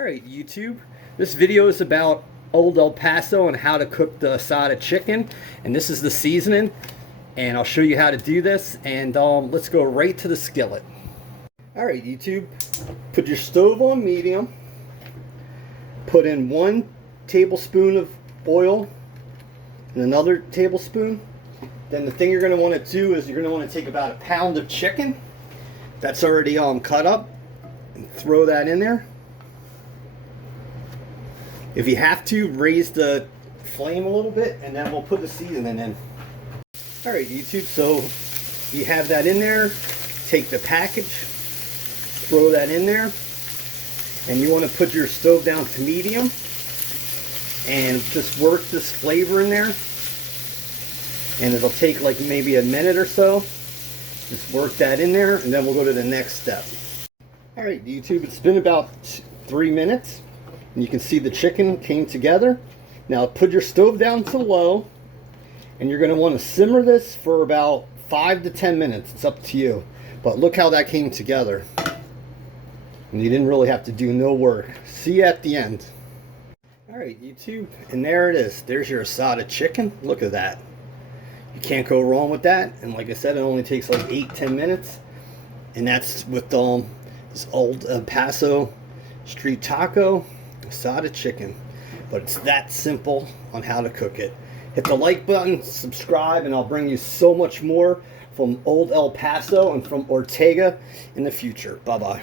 Alright YouTube, this video is about Old El Paso and how to cook the asada chicken, and this is the seasoning, and I'll show you how to do this, and let's go right to the skillet. Alright YouTube, put your stove on medium, put in 1 tablespoon of oil and another tablespoon. Then the thing you're going to want to do is you're going to want to take about 1 pound of chicken that's already cut up and throw that in there. If you have to, raise the flame a little bit, and then we'll put the seasoning in. Alright YouTube, so you have that in there. Take the package, throw that in there, and you want to put your stove down to medium and just work this flavor in there. And it'll take like maybe a minute or so. Just work that in there, and then we'll go to the next step. Alright YouTube, it's been about 3 minutes. And you can see the chicken came together. Now put your stove down to low, and you're going to want to simmer this for about 5 to 10 minutes. It's up to you. But look how that came together. And you didn't really have to do no work. See you at the end. Alright YouTube, and there it is. There's your asada chicken. Look at that. You can't go wrong with that. And like I said, it only takes like 8-10 minutes. And that's with this Old El Paso street taco asada chicken. But it's that simple on how to cook it. Hit the like button, subscribe, and I'll bring you so much more from Old El Paso and from Ortega in the future. Bye bye.